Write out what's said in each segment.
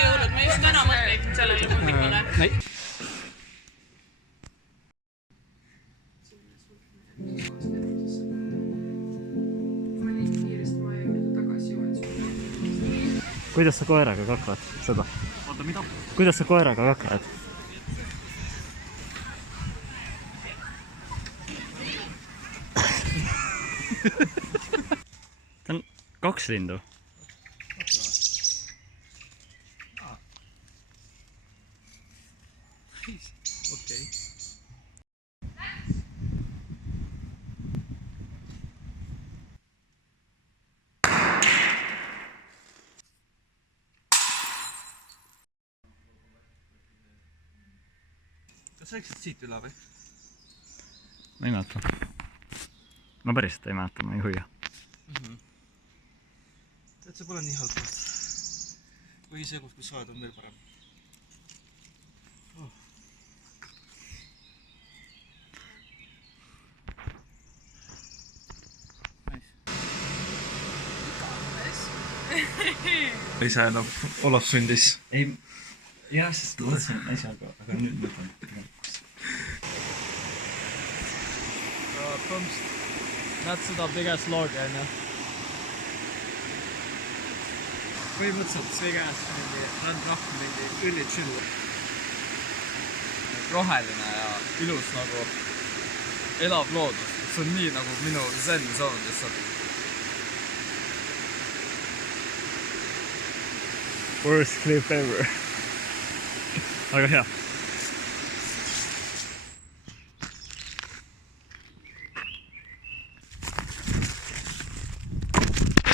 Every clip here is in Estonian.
jõulud, ma just täna mõtlesin sellele mullikule. Kuidas sa koeraga kaklad seda? Oota, mida? Kuidas sa koeraga kaklad? Ta on 2 lindu. Okei. Kas sa läksid siit üle või? Ma ei mäleta. Ma päriselt ei mäleta, ma ei hoia. Tead, see pole nii halb. Või see, kus sa oled, on veel parem. Ise enam Olav sündis. Ei, jah, sest mõtlesin asjaga, aga nüüd mõtlen. Näed seda piges loogi, on ju? Põhimõtteliselt see käes mingi randrohk, mingi üli chill. Roheline ja ilus nagu elav loodus. See on nii nagu minu zen zone lihtsalt. Worst clip ever. Aga hea.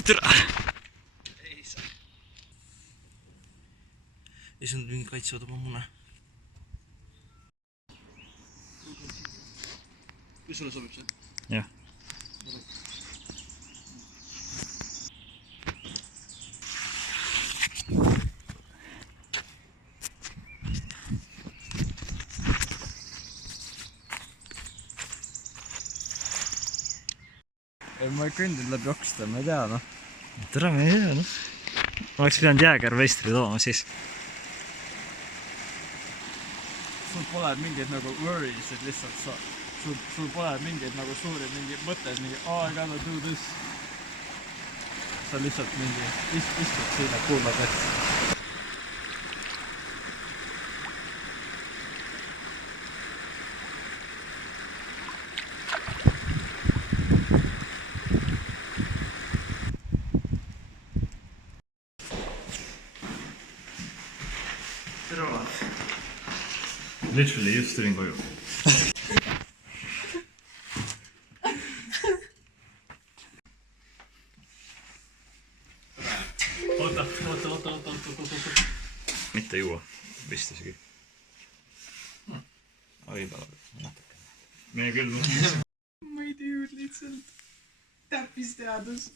Tere! Ei saa. Ei saanud mingi kaitsevad oma mune. Kui sulle sobib see? Jah. Ei, ma ei kõndin läbi joksta, ma ei tea, noh. Tere, ma ei tea, noh. Ma oleks pidanud jäägerveistri tooma siis. Sul pole mingeid nagu worries'id lihtsalt sa. Sul pole mingeid nagu suuri mingi mõtteid, mingi I gotta do this. Sa lihtsalt mingi istud siin ja kuulad vets. Literally just tulin koju. Oota. Mitte juua, vist isegi. Võib-olla natuke. Meie küll mõtles. Ma ei tea lihtsalt täppisteadus.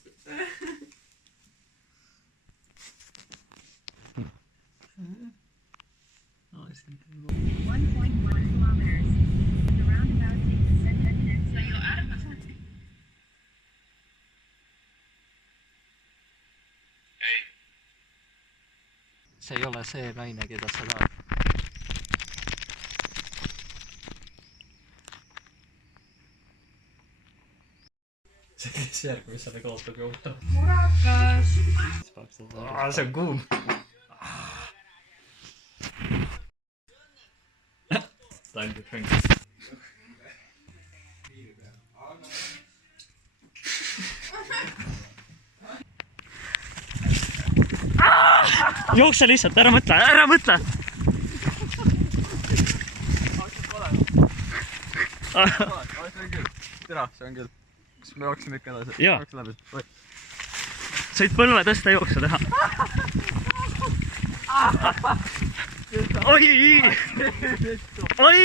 See ei ole see naine, keda sa tahad. See kes järgmisele kaotab jõuda. Murakas! See on kuum. Time to drink. Jookse lihtsalt, ära mõtle! See on küll. Tere, see on küll. Kas me jooksime ikka edasi? Jaa. Jookse läbi. Said põlve tõsta jookse teha. Oi! Oi!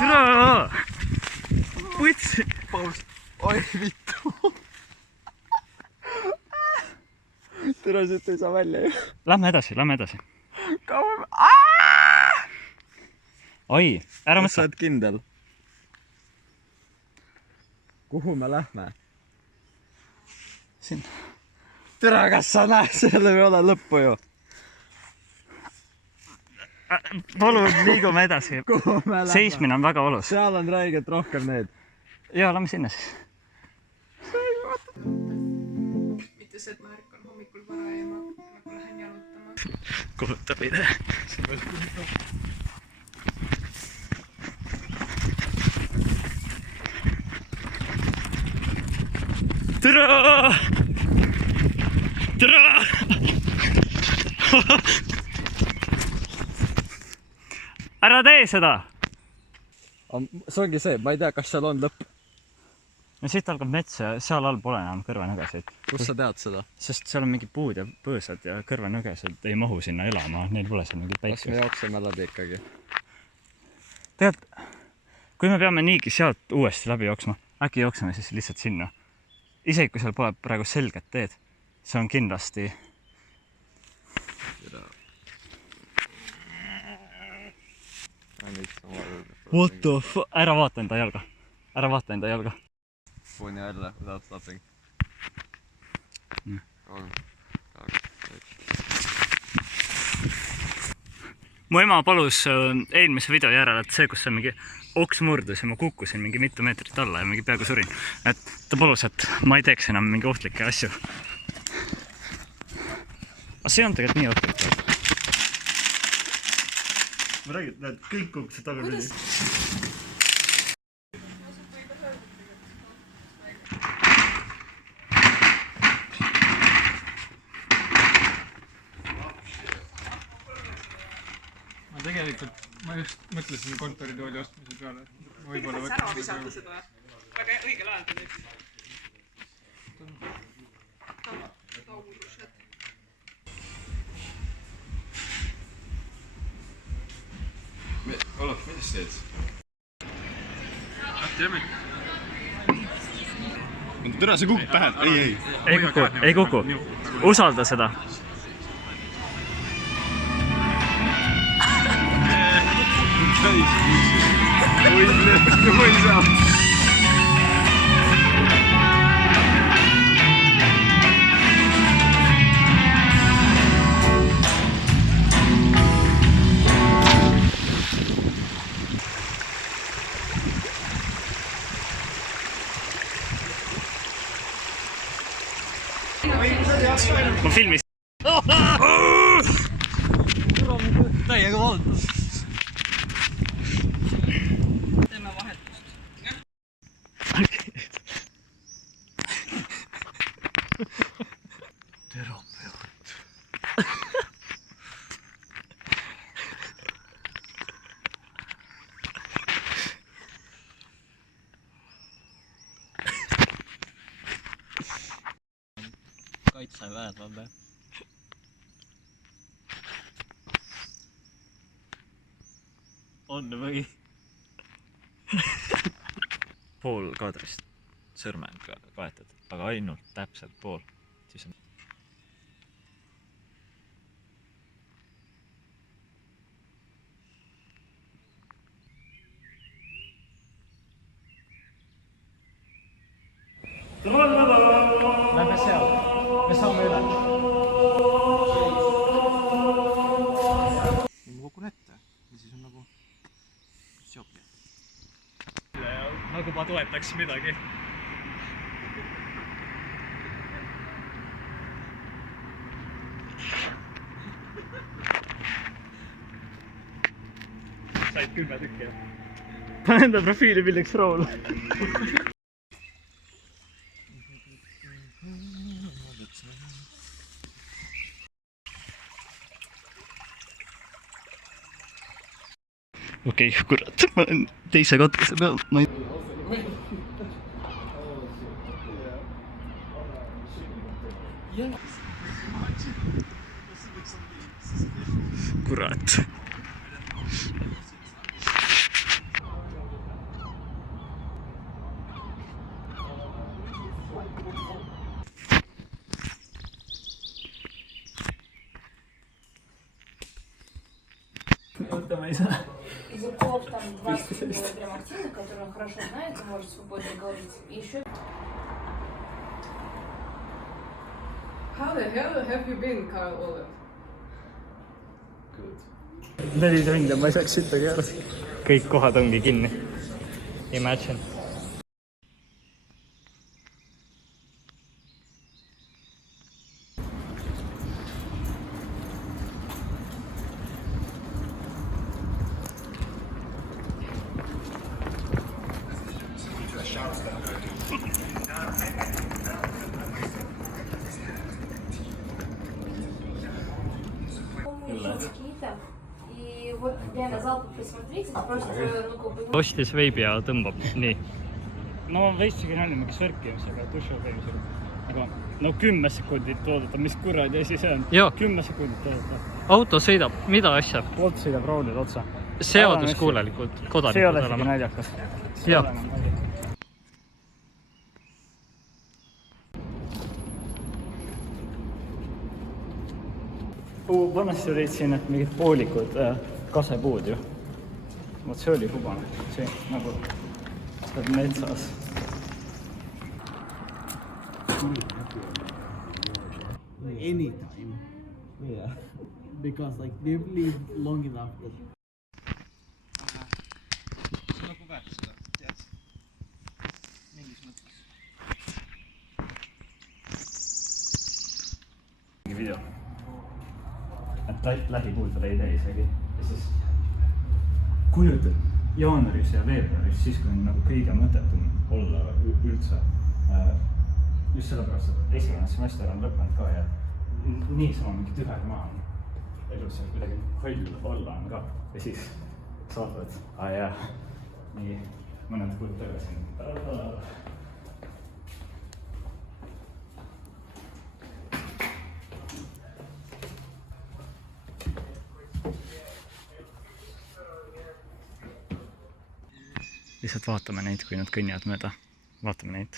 Tere! Puts! Paus. Oi, vittu. Tere, siit ei saa välja ju. Lähme edasi. Kauem. Oi, ära Kas sa mõtle. oled kindel? Kuhu me lähme? Siin. Tere, kas sa näed, sellel ei ole lõppu ju. palun liigume edasi. Kuhu me lähme? Seismine on väga olus. Seal on räigelt rohkem need. Jaa, lähme sinna siis. Mitte see, et ma ärkan hommikul vara ja ma nagu lähen jalutama. Kulutab idee. Tere! Tere! Ära tee seda! See ongi see, ma ei tea, kas seal on lõpp. No siit algab mets ja seal all pole enam kõrvanõgesid. Kus sa tead seda? Sest seal on mingi puud ja põõsad ja kõrvanõgesed ei mahu sinna elama. Neil pole seal mingit Kas me päikest. jookseme läbi ikkagi? Tead, kui me peame niigi sealt uuesti läbi jooksma, äkki jookseme siis lihtsalt sinna. Isegi kui seal pole praegu selget teed, see on kindlasti... What the fuck? Ära vaata enda jalga. Ära vaata enda jalga. Puuni jälle, without stopping. 3, 2, 1. Mu ema palus eelmise video järel, et see, kus see mingi oks murdus ja ma kukkusin mingi mitu meetrit alla ja mingi peaaegu surin. Et ta palus, et ma ei teeks enam mingi ohtlikke asju. Aga see on tegelikult nii ohtlik. Ma räägin, näed, kõik kukkusid tagasi. Tegelikult ma just mõtlesin kontoritooli ostmise peale. Võiks ära visata seda. Väga õigel ajal ta teeb. Taurused. Olaf, mida sa teed? Türa, see kukub pähe. Ei kuku. Usalda seda. Ma filmis. Täiega vaadatud. Teeme vahetust. Terapeut. Kaitseväelane. On või? Pool kaadrist sõrmega kaetud, aga ainult täpselt pool. Siis on... Lähme seal. Me saame üle. Ma kukun ette ja siis on nagu seopi. Nagu ma toetaks midagi. Said 10 tükki. Pane enda profiili pildiks Raul. Okei, kurat, ma olen teise katkese peal, ma ei... Kurat. Oota, ma ei saa. Из-за того, что там 20 было прям активных, которые он хорошо знает и может свободно говорить. И еще... How the hell have you been, Carl Olaf? Good. 4 tundi ja ma ei saaks sittagi aru. Kõik kohad ongi kinni. Imagine. Какие-то. И вот реально залпы присмотрите, просто Ostis veibi ja tõmbab nii. No veitsigi nalja, kes värkimisega, dušokäimisega. Aga no 10 sekundit oodata, mis kuradi asi see on? Joo. 10 sekundit oodata. Auto sõidab, mida asja? Oot sõidab raudid otsa. Seaduskuulelikult See ei kodanikud ole olema. naljakas. Jah. Vanasti olid siin mingid poolikud kasepuud ju. Vot see oli hubane. See nagu seal metsas. Anytime. Yeah. Because like they've lived long enough that see on nagu väärt seda, tead? Mingis mõttes. Video. Et lähipuudele ei tee isegi. Ja siis kujutad jaanuaris ja veebruaris, siis kui on nagu kõige mõttetum olla üldse. Just sellepärast, et esimene semester on lõppenud ka ja niisama mingi tühega maha on. Elus seal kuidagi hall olla on ka. Ja siis saadavad, jah, nii mõned kuud tagasi. Lihtsalt vaatame neid, kui nad kõnnivad mööda. Vaatame neid.